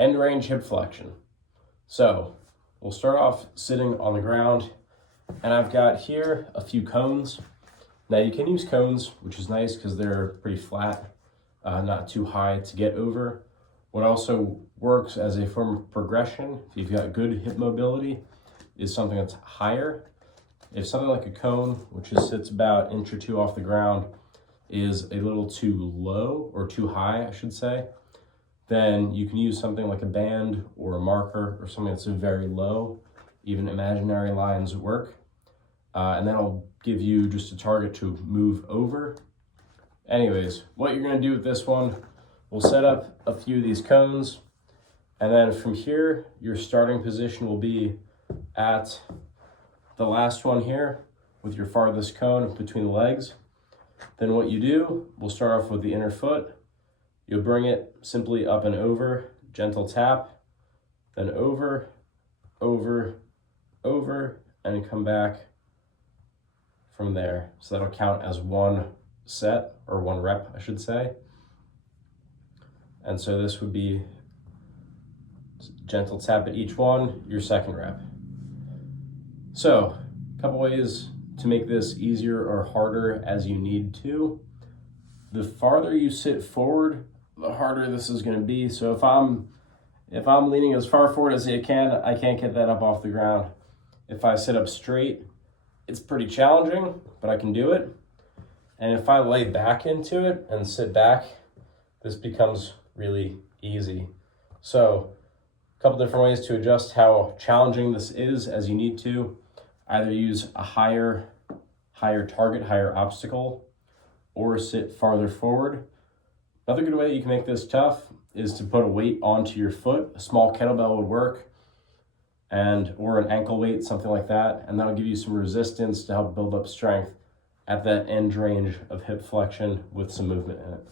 End range hip flexion. So we'll start off sitting on the ground, and I've got here a few cones. Now you can use cones, which is nice because they're pretty flat, not too high to get over. What also works as a form of progression, if you've got good hip mobility, is something that's higher. If something like a cone, which sits about an inch or two off the ground, is a little too low, or too high, I should say, then you can use something like a band or a marker or something that's very low. Even imaginary lines work. And that'll give you just a target to move over. Anyways, what you're gonna do with this one, we'll set up a few of these cones, and then from here, your starting position will be at the last one here with your farthest cone between the legs. Then what you do, we'll start off with the inner foot. You'll bring it simply up and over, gentle tap, then over, over, over, and come back from there. So that'll count as one set, or one rep, I should say. And so this would be gentle tap at each one, your second rep. So a couple ways to make this easier or harder as you need to. The farther you sit forward, the harder this is going to be. So if I'm leaning as far forward as I can't get that up off the ground. If I sit up straight, it's pretty challenging, but I can do it. And if I lay back into it and sit back, this becomes really easy. So a couple different ways to adjust how challenging this is as you need to. Either use a higher target, higher obstacle, or sit farther forward. Another good way you can make this tough is to put a weight onto your foot. A small kettlebell would work, or an ankle weight, something like that, and that'll give you some resistance to help build up strength at that end range of hip flexion with some movement in it.